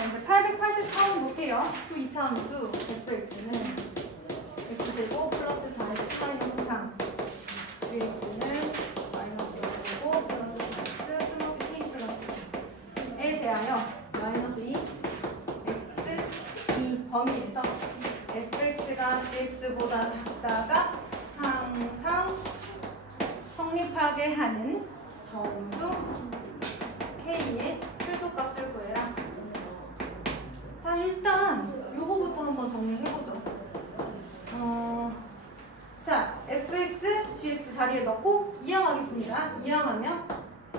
자, 이제 884번 볼게요. 두 2차 함수 fx는 x제곱 플러스 4x 마이너스 3 gx는 마이너스 6제곱 플러스 4x 플러스 k 플러스 2에 대하여 마이너스 2 x 이 범위에서 fx가 gx보다 작다가 항상 성립하게 하는 정수 k의 최소값을 구해라. 자, 일단 요거부터 한번 정리를 해보죠. 자, fx, gx 자리에 넣고 이항하겠습니다. 이항하면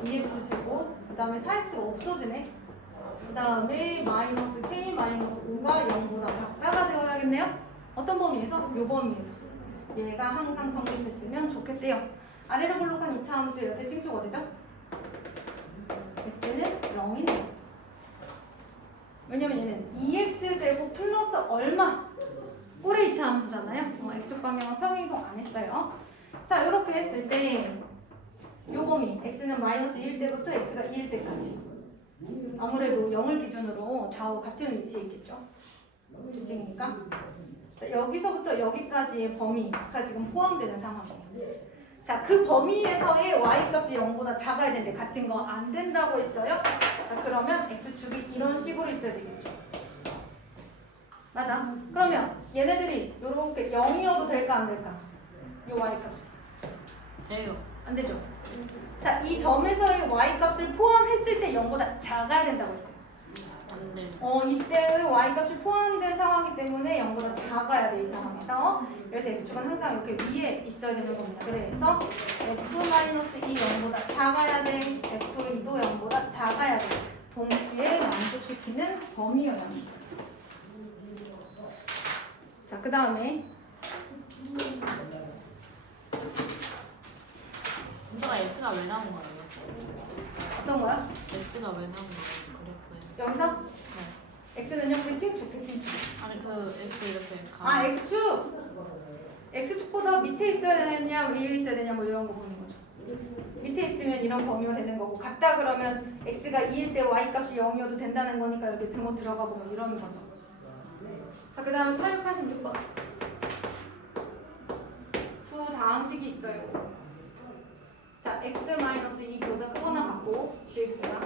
2x제곱, 그 다음에 4x가 없어지네. 그 다음에 마이너스 k 마이너스 5가 0보다 작다가 되어야겠네요. 어떤 범위에서? 요 범위에서. 얘가 항상 성립했으면 좋겠대요. 아래로 볼록한 2차 함수예요. 대칭축 어디죠? x는 0이네요. 왜냐면 얘는 2x제곱 플러스 얼마? 꼴의 2차 함수잖아요. x축 방향은 평행이동 안 했어요. 자, 이렇게 했을 때 요 범위 x는 마이너스 1 때부터 x가 2일 때까지 아무래도 0을 기준으로 좌우 같은 위치에 있겠죠. 지칭이니까. 여기서부터 여기까지의 범위가 지금 포함되는 상황이에요. 자, 그 범위에서의 y값이 0보다 작아야 되는데 같은 거 안 된다고 했어요. 자, 그러면 x축이 이런 식으로 있어야 되겠죠. 맞아. 그러면 얘네들이 이렇게 0이어도 될까 안 될까? 요 y값이. 돼요. 안 되죠. 자, 이 점에서의 y값을 포함했을 때 0보다 작아야 된다고 했어요. 안 돼. 이때의 y값이 포함된 상황이기 때문에 0보다 작아야 돼, 이 상황에서. 그래서 x축은 항상 이렇게 위에 있어야 되는 겁니다. 그래서 f-2 0보다 작아야 돼, f2도 0보다 작아야 돼. 동시에 만족시키는 범위여야 합니다. 자, 그 다음에 문제가 x가 왜 나온 거예요? 어떤 거야? x가 왜 나온 거예요? 그래프에. 여기서 네. x는요, 대칭축, 대칭축. 아니 그 x 이렇게 아, x축! x축보다 밑에 있어야 되냐, 위에 있어야 되냐, 뭐 이런 거 보는 거죠. 밑에 있으면 이런 범위가 되는 거고, 같다 그러면 x가 2일 때 y값이 0이어도 된다는 거니까 여기 등호 들어가 보면 이런 거죠. 자, 그 다음에 886번. 두 다항식이 있어요. 자, x-2보다 크거나 같고, gx가.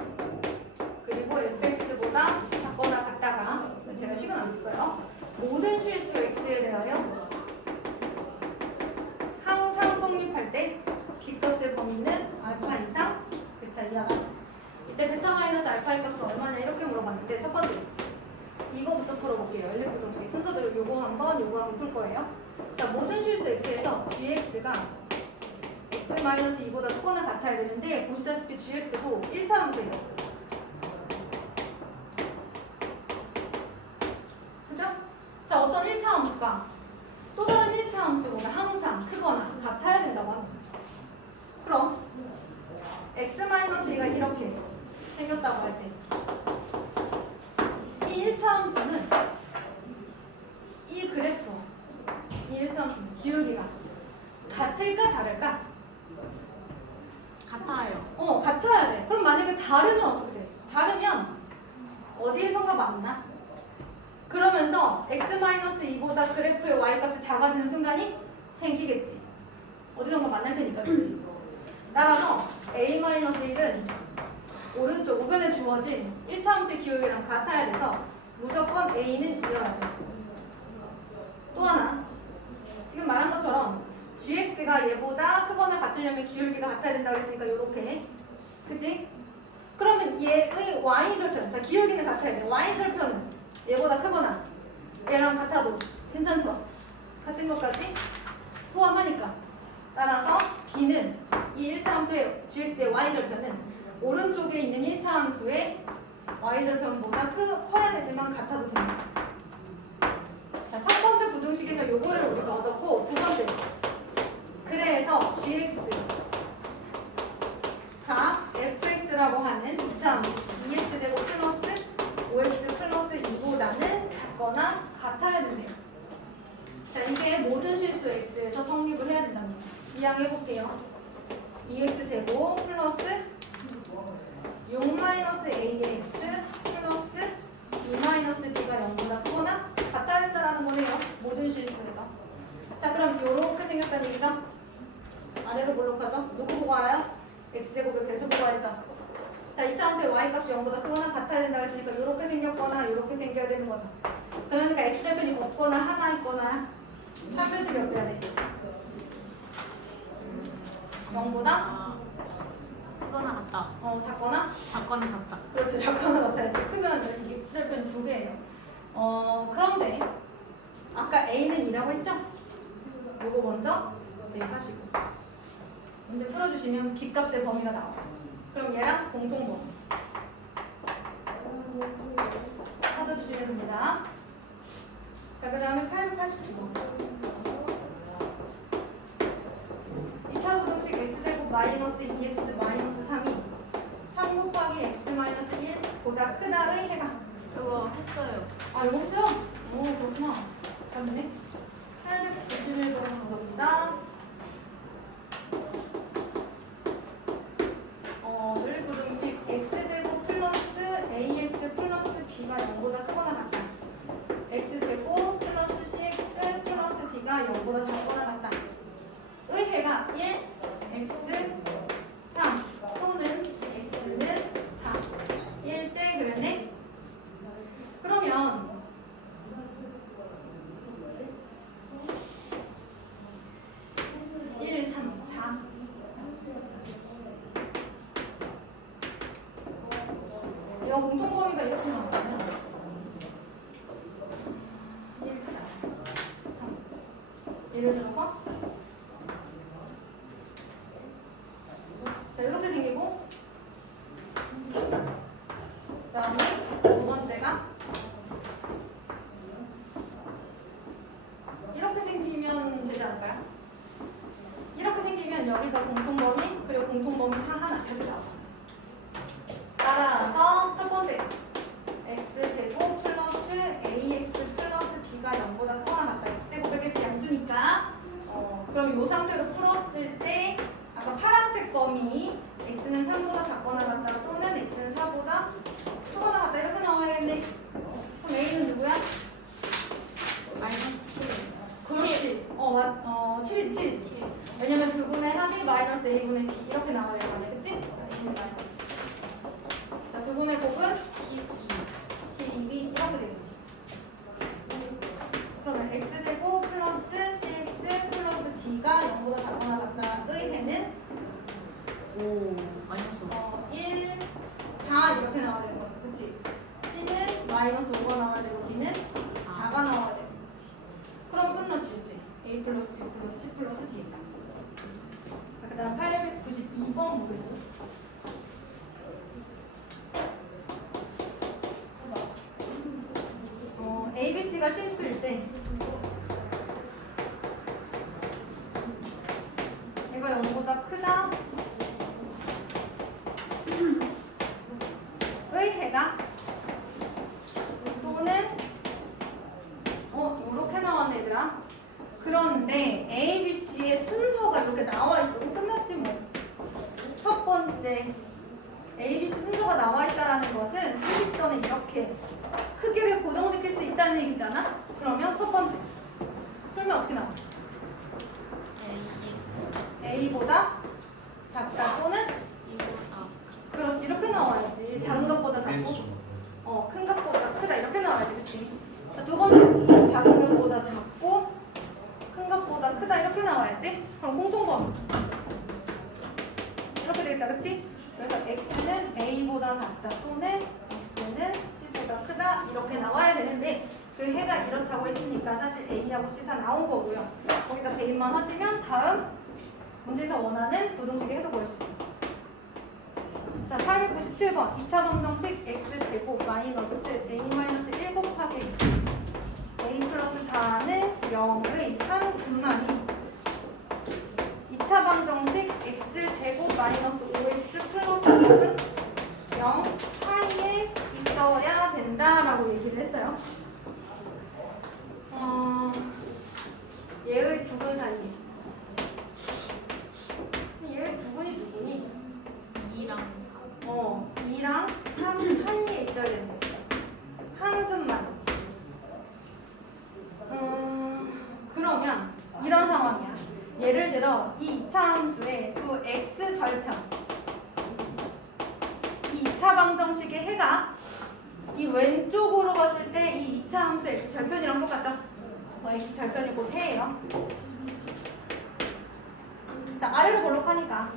그리고 fx보다 작거나 같다가, 제가 식은 안 썼어요. 모든 실수 x에 대하여 항상 성립할 때 b값의 범위는 알파 이상, 베타 이하다. 이때 베타 마이너스 알파의 값은 얼마냐 이렇게 물어봤는데 첫 번째 이거부터 풀어볼게요. LF 동식 순서대로 요거 한번 풀 거예요. 자, 모든 실수 x에서 gx가 x-2보다 크거나 같아야 되는데 보시다시피 gx도 1차 함수예요. 그죠? 자, 어떤 1차 함수가 또 다른 1차 함수보다 항상 크거나 같아야 된다고 합니다. 그럼 x-2가 이렇게 생겼다고 할 때 이 1차 함수는 이 그래프와 이 1차 함수는 기울기가 같을까 다를까? 같아요. 같아야 돼. 그럼 만약에 다르면 어떻게 돼? 다르면 어디에선가 맞나? 그러면서 x-2보다 그래프의 y값이 작아지는 순간이 생기겠지. 어디선가 만날 테니까, 그치? 따라서 a-1은 오른쪽 우변에 주어진 1차 함수의 기울기랑 같아야 돼서 무조건 a는 이어야 돼. 또 하나, 지금 말한 것처럼 gx가 얘보다 크거나 같으려면 기울기가 같아야 된다고 했으니까 요렇게, 그치? 그러면 얘의 y절편, 자, 기울기는 같아야 돼. y절편은 얘보다 크거나 얘랑 같아도 괜찮죠? 같은 것까지 포함하니까. 따라서 b는 이 1차 함수의 gx의 y절편은 오른쪽에 있는 1차 함수의 y절편보다 커야 되지만 같아도 됩니다. 자, 첫 번째 부등식에서 요거를 우리가 얻었고, 두 번째 그래서 gx가 fx라고 하는 2차 함수 2x제곱 플러스 5x 플러스 2보다는 작거나 같아야 된대요. 자, 이게 모든 실수 x에서 성립을 해야 된답니다. 이항해볼게요. 2x제곱 플러스 6-ax 플러스 그죠? 아래로 뭘로 가죠? 누구 보고 알아요? x제곱을 계속 보고 알죠? 자, 이차 함수의 y값이 0보다 크거나 같아야 된다 그랬으니까 이렇게 생겼거나 이렇게 생겨야 되는 거죠. 그러니까 x절편이 없거나 하나 있거나 차별식이 어때야 돼? 0보다 아, 크거나 같다. 작거나? 작거나 같다. 그렇지, 작거나 같아야지. 크면 이게 x절편 두 개예요. 그런데 아까 a는 2라고 했죠? 요거 먼저 대입하시고 문제 풀어주시면 b값의 범위가 나와요. 그럼 얘랑 공통범위 찾아주시면 됩니다. 자, 그 다음에 889번 2차 부등식 x제곱 마이너스 2x 마이너스 3이 3 곱하기 x 마이너스 1보다 크다의 해가. 저거 했어요. 아, 이거 했어요? 오, 그렇구나. 잘했네. 891번 갑니다. 유일부등식 x제곱 플러스 ax 플러스 b가 0보다 크거나 같다. x제곱 플러스 cx 플러스 d가 0보다 작거나 같다. 의해가 1, x, 3 또는 x는 4. 1대 그랬네? 그러면 1, 3, 4 이거 공통범위가 이렇게 나오면 1, 3 예를 들어서 자, 이렇게 생기고 그 다음에 두 번째가 이렇게 생기면 되지 않을까요? 이렇게 생기면 여기가 공통범위 그리고 공통범위 4 하나 이렇게 나오잖아요. 따라서 첫 번째 x제곱 플러스 ax 플러스 b가 0보다 크거나 같다. x제곱의 게 양수니까 그럼 이 상태로 풀었을 때 아까 파란색 범위 x는 3보다 작거나 같다 또는 x는 4보다 크거나 같다 이렇게 나와야겠네. 그럼 a는 누구야? 마이너스 7. 그렇지. 7이지 7이지. 왜냐면 두 분의 합이 마이너스 a분의 b 이렇게 나와야 되잖아. 그치? 자, a는 마이너스 7. 자, 두 분의 곱은 12 이렇게 되겠네. 그러면 x제곱 플러스 cx 플러스 d가 0보다 작거나 같다의 해는 오, 마이너스 1, 4 이렇게 나와야 되는 거야. 그치? c는 마이너스 5가 나와야 되고 d는 4가 나와야 되고 그치? 그럼 끝났지 그치? a 플러스 b 플러스 c 플러스 d다. 그 다음 892번 보겠습니다. ABC가 실수일 때 이거 0보다 크다 의해가 또는 이렇게 나왔네 얘들아. 그런데 ABC의 순서가 이렇게 나와 있어. 그럼 끝났지 뭐. 첫 번째 ABC 순서가 나와 있다라는 것은 수직선을 이렇게 크기를 고정시킬 수 있다는 얘기잖아. 그러면 첫 번째 풀면 어떻게 나와? A보다 작다 또는 그렇지 이렇게 나와야지. 작은 것보다 작고 큰 것보다 크다 이렇게 나와야지. 그치? 자, 두 번째 작은 것보다 작고 큰 것보다 크다 이렇게 나와야지. 그럼 공통범위 이렇게 되겠다. 그치? 그래서 x는 a보다 작다 또는 x는 c보다 크다 이렇게 나와야 되는데 그 해가 이렇다고 했으니까 사실 a하고 c 다 나온 거고요. 거기다 대입만 하시면 다음 문제에서 원하는 부등식의 해도 구할 수 있어요. 자, 897번 2차 방정식 x제곱 마이너스 a 마이너스 1 곱하기 x a 플러스 4는 0의 한 분만이 2차 방정식 x제곱 마이너스 5x 플러스 6은 0 사이에 있어야 된다라고 얘기를 했어요. 얘의 두 분 사이에. 얘의 두 분이 누구니? 2랑 2랑 3 사이에 있어야 되는 거예요. 한 근만. 그러면 이런 상황이야. 예를 들어 이 이차함수의 두 x 절편 이 2차 방정식의 해가 이 왼쪽으로 봤을 때 이 2차 함수 x 절편이랑 똑같죠? x 절편이 곧 해예요. 자, 아래로 볼록하니까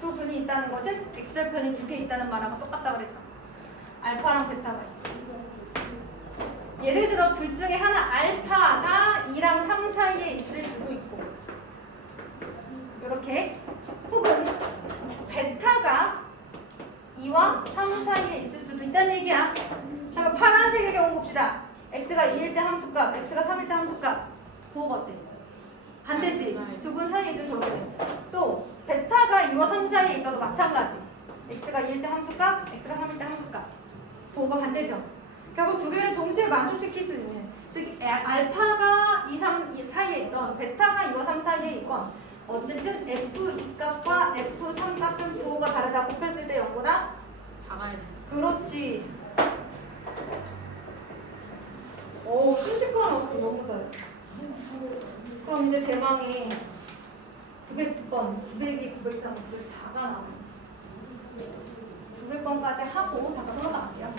두 분이 있다는 것은 x 절편이 두 개 있다는 말하고 똑같다 그랬죠? 알파랑 베타가 있어. 예를 들어 둘 중에 하나 알파가 2랑 3 사이에 있을 수도 있고 이렇게 혹은 베타가 2와 3 사이에 있을 수도 있다는 얘기야. 잠깐 파란색의 경우 봅시다. x가 2일 때 함수값, x가 3일 때 함수값. 부호가 어때? 반대지. 두 분 사이에 있으면 저렇게 돼. 또 베타가 2와 3 사이에 있어도 마찬가지. x가 2일 때 함수값, x가 3일 때 함수값. 부호가 반대죠. 결국 두 개를 동시에 만족시킬 수 있는, 즉 알파가 2, 3 사이에 있던 베타가 2와 3 사이에 있건 어쨌든 f2 값과 f3 값은 부호가 다르다. 곱했을 때 0보다 작아야 돼. 그렇지. 오, 순식간에 없어. 너무 잘해. 그럼 이제 대망의 900번, 902, 903, 904가 나와요. 900번까지 하고 잠깐 넘어갈게요.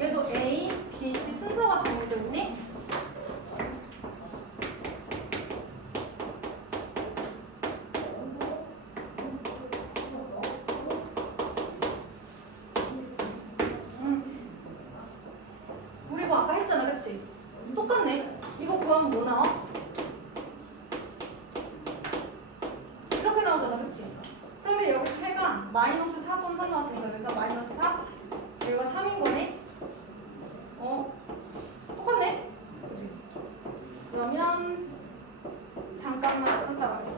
얘도 A, B, C 순서가 정해져 있니? 우리 이거 아까 했잖아, 그치? 똑같네. 이거 구하면 뭐 나와? 이렇게 나오잖아, 그치? 그런데 여기 해가 마이너스 4번 3 나왔으니까 여기가 마이너스 4, 여기가 3인 거네? 똑같네? 그치? 그러면 잠깐만 끊다 가겠습니다.